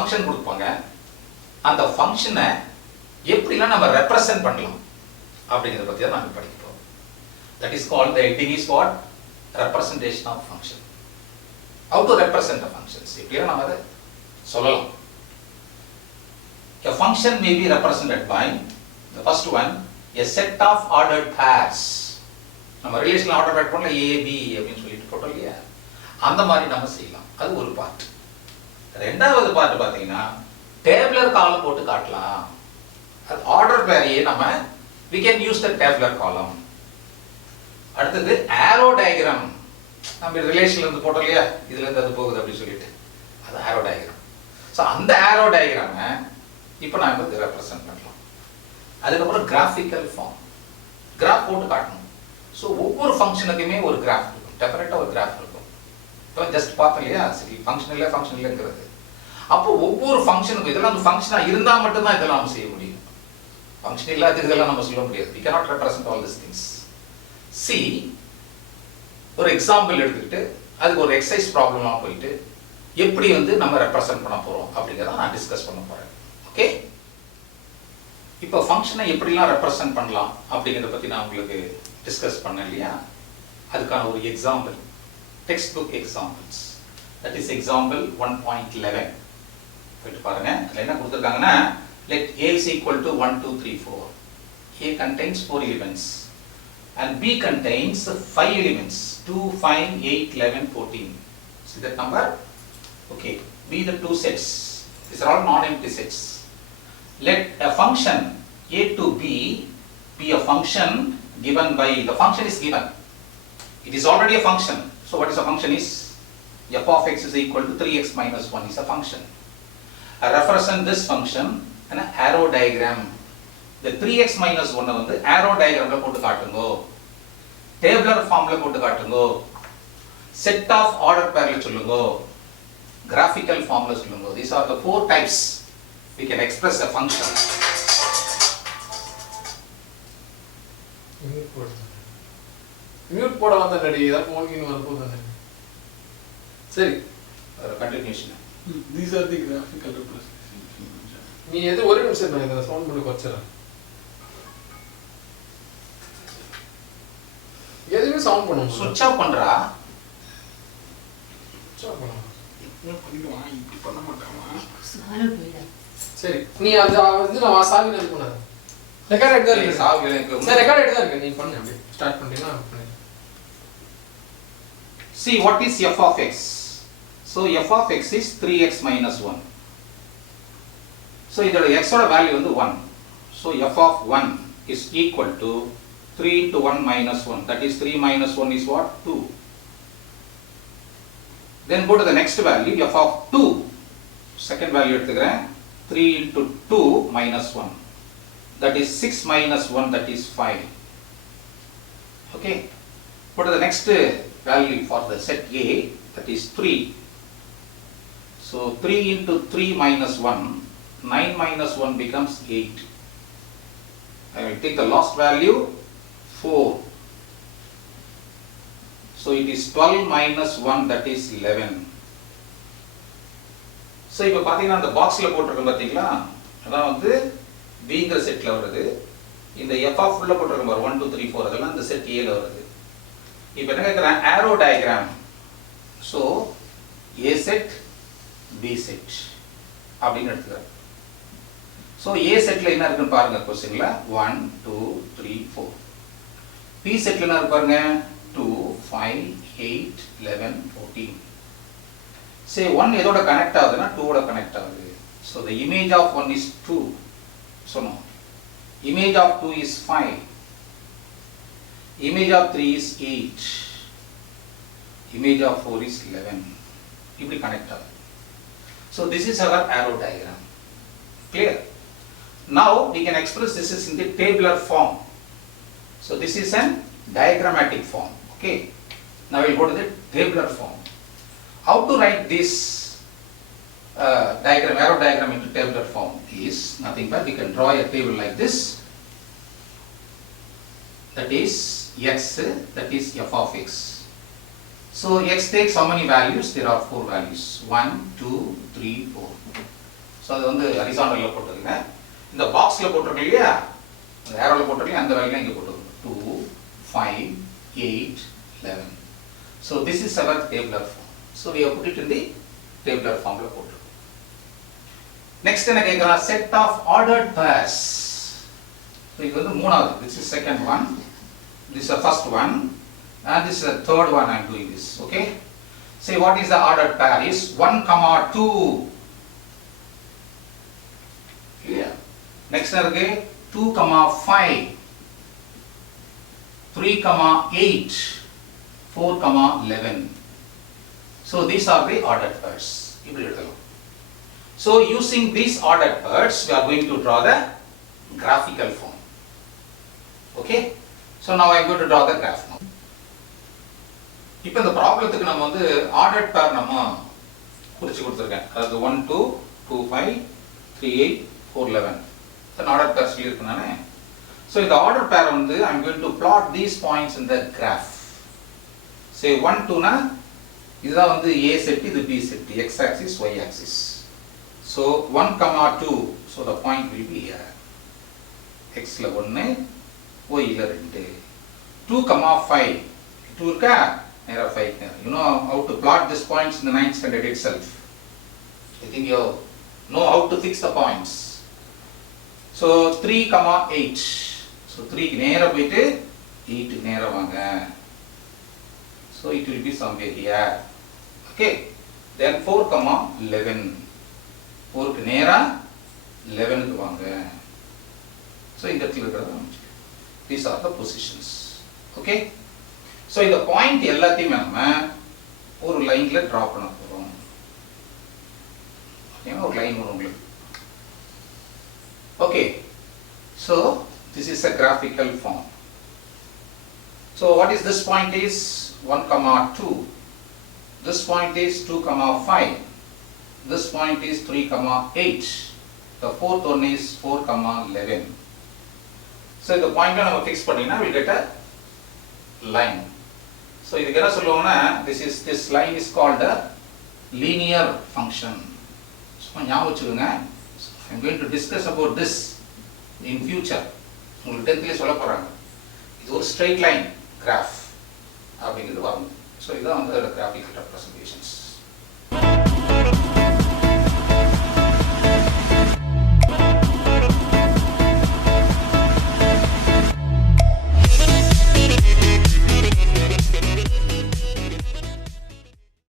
ஃபங்க்ஷன் கொடுப்பாங்க. அந்த ஃபங்க்ஷனை எப்படிலாம் நம்ம ரெப்ரசன்ட் பண்ணலாம் அப்படிங்கிறத பற்றி தான் நாங்கள் படிக்க போகிறோம். That is called the heading is what representation of function. How to represent a functions இப்படிலாம் நம்ம அதை சொல்லலாம். A function may be represented by the first one a set of ordered pairs. நம்ம ரிலேஷனல் ஆர்டர் பேட் பண்ணல a b அப்படின்னு சொல்லிட்டு போட்டோம் இல்லையா, அந்த மாதிரி நம்ம செய்யலாம். அது ஒரு பார்ட். ரெண்டாவது பார்ட் பார்த்தீங்கன்னா டேபிளர் காலம் போட்டு காட்டலாம். அது ஆர்டர் பேரையே நம்ம we can use the tabular column. அடுத்தது arrow diagram. நம்ம ரிலேஷன்ல இருந்து போட்டோம் இல்லையா, இதுல இருந்து அது போகுது அப்படி சொல்லிட்டு அது arrow diagram. ஸோ அந்த arrow diagram இப்போ நான் வந்து ரெப்ரசன்ட் பண்ணலாம். அதுக்கப்புறம் கிராஃபிக்கல் ஃபார்ம், கிராஃப் போட்டு காட்டணும். ஸோ ஒவ்வொரு ஃபங்க்ஷனுக்குமே ஒரு கிராஃப் இருக்கும், டெஃபினட்டாக ஒரு கிராஃப் இருக்கும். இப்போ ஜஸ்ட் பார்த்தோம் இல்லையா, சரி ஃபங்க்ஷன் இல்லைங்கிறது. அப்போ ஒவ்வொரு ஃபங்க்ஷனுக்கும் இதெல்லாம் வந்து ஃபங்க்ஷனாக இருந்தால் மட்டும்தான் இதெல்லாம் நம்ம செய்ய முடியும். ஃபங்க்ஷன் இல்லாத இதெல்லாம் நம்ம சொல்ல முடியாது. we cannot represent all these things. See, ஒரு எக்ஸாம்பிள் எடுத்துக்கிட்டு அதுக்கு ஒரு எக்ஸசைஸ் ப்ராப்ளம்லாம் போயிட்டு எப்படி வந்து நம்ம ரெப்ரசன்ட் பண்ண போகிறோம் அப்படிங்கிறத நான் டிஸ்கஸ் பண்ண போகிறேன். ஓகே, இப்போ ஃபங்க்ஷனை எப்படிலாம் ரெப்ரசன்ட் பண்ணலாம் அப்படிங்கிறத பற்றி நான் உங்களுக்கு டிஸ்கஸ் பண்ணேன் இல்லையா, அதுக்கான ஒரு example, text book examples. That is example 1.11 போயிட்டு பாருங்க. அதில் என்ன கொடுத்துருக்காங்கன்னா, let a is equal to 1 2 3 4. A contains 4 elements and B contains 5 elements 2 5 8 11 14. See that number? Okay, B the two sets. These are all non-empty sets. Let a function a to b be a function given by, the function is given, it is already a function. So what is a function is f of x is equal to 3x minus 1 is a function. I represent this function in an arrow diagram. The 3x minus 1 வந்து arrow diagram ல போட்டு காட்டுங்க, tabular form ல போட்டு காட்டுங்க, set of order pair ல சொல்லுங்க, graphical form ல சொல்லுங்க. These are the 4 types we can express a function. Mute போட வந்த நடி ஏதாவது போகின்னு வரப்போதானே. சரி, continuation. these are the graphical representation. நீ எது ஒரு நிமிஷம் நான் இத சவுண்ட் பண்ணி குறைச்சறேன். எதுமே சவுண்ட் பண்ணணும். சுவிட்ச் ஆஃப் பண்றா. சுவிட்ச் ஆஃப் பண்ணு. பண்ணிடுவான், இப்படி பண்ண மாட்டாமா. சரி, நீ அந்த வந்து நான் சாவி நான் பண்ணாத. ரெக்கார்ட் எடுத்தா இருக்கு. சாவி எனக்கு. சரி, ரெக்கார்ட் எடுத்தா இருக்கு. நீ பண்ணு அப்படியே. ஸ்டார்ட் பண்ணிட்டீனா பண்ணு. See what is f of x. So f of x is 3x minus 1. So இதோட x ஓட வேல்யூ வந்து 1. So f of 1 is equal to 3 into 1 minus 1. That is 3 minus 1 is what? 2. Then go to the next value, f of 2. Second value எடுத்துக்கிறேன். 3 into 2 minus 1. That is 6 minus 1, that is 5. Okay. Go to the next value for the set A, that is 3. So 3 into 3 minus 1, 9 minus 1 becomes 8. I will take the last value, 4. So it is 12 minus 1, that is 11. So இப்போ பார்த்தீங்கன்னா அந்த பாக்ஸில் போட்டிருக்கோம் பார்த்தீங்களா, அதான் வந்து பிங்கிற செட்டில் வருது. இந்த எஃப் ஆஃப் உள்ள போட்டிருக்கோம் பாரு 1 2 3 4, அதெல்லாம் இந்த செட் ஏல வருது. இப்போ என்ன கேட்குறேன், ஆரோ டயக்ராம். ஸோ ஏ செட் பி செட் அப்படின்னு எடுத்துக்கிறேன். ஸோ ஏ செட்டில் என்ன இருக்குன்னு பாருங்க கொஸ்டின்ல 1 2 3 4. பி செட்டில் என்ன இருக்கு பாருங்க 2 5 8 11 14. Say 1 எதோட கனெக்ட் ஆகுதுன்னா 2 ஓட கனெக்ட் ஆகுது. So the image of 1 is 2. So no. Image of 2 is 5. Image of 3 is 8. Image of 4 is 11. இப்படி கனெக்ட் ஆகுது. So this is our arrow diagram. Clear? Now we can express this is in the tabular form. So this is an diagrammatic form. Okay. Now we'll go to the tabular form. How to write this diagram, arrow diagram into tabular form is nothing but we can draw a table like this. That is x, that is f of x. So x takes how many values? There are 4 values. 1 2 3 4. அது வந்து ஹரிசாண்டலில் போட்டுருக்கேன். இந்த பாக்ஸில் போட்டிருக்கேன் இல்லையா, அந்த ஏரோவில் போட்டிருக்கேன், அந்த வேலையில் இங்கே போட்டுருக்கோம். 2, 5, 8, 11. So this is our tabular form. So we have put it in the tabular formula போட்டுருக்கோம். Next என்ன கேட்குறான், set of ordered pairs. So இது வந்து மூணாவது, this is second one, this is the first one, and this is the third one I am doing this. Okay. Say what is the ordered pair is 1, 2. Clear? Next இருக்கு 2, 5, 3, 8, 4, 11. So these are the ordered pairs. இப்படி எழுதலாம். So using these ordered pairs, we are going to draw the graphical form. Okay? So now I am going to draw the graph now. இப்போ இந்த ப்ராப்ளத்துக்கு நம்ம வந்து ஆர்டர்ட் பேர் நம்ம குறிச்சு கொடுத்துருக்கேன். அதாவது 1, 2, 2, 5, 3, 8, 4, 11. தென் ஆர்டர் பேர் சொல்லியிருக்கேன் நானே. ஸோ இந்த ஆர்டர் பேர் வந்து I am going to plot these points in the graph. Say 1, 2னா இதுதான் வந்து ஏ செட், இது B set, X axis, Y axis. So 1, 2, so the point will be here. எக்ஸில் 1, ஒய்யில் 2. 2, 5, 2 இருக்கா, நேராக 5 நேரம். You know how to plot these points in the 9th standard itself. I think you know how to fix the points. So 3, 8. So 3 நேராக போயிட்டு 8 நேராக வாங்க. So it will be somewhere here. Okay. Then 4, 11. 4க்கு நேராக 11க்கு வாங்க. So இந்த இடத்துல இருக்கிறது. These are the positions. Okay. So இந்த பாயிண்ட் எல்லாத்தையும் நம்ம ஒரு லைன்ல டிரா பண்ண போறோம். ஓகேவா, ஒரு லைன் வரும் உங்களுக்கு. Okay. So this is a graphical form. So what is this point is 1, 2. This point is 2, 5. This point is 3, 8. The fourth one is 4, 11. So இந்த பாயிண்ட்டை நம்ம ஃபிக்ஸ் பண்ணினா we get a line. So இதுக்கு என்ன சொல்லுவாங்கன்னா, this line is called a linear function. சும்மா ஞாபகம் வச்சுக்கோங்க. I am going to discuss about this in future. உங்களுக்கு 10th சொல்ல போறாங்க. இது ஒரு straight line graph அப்படிங்கிறது வரும். So இதான் வந்து graphical representations.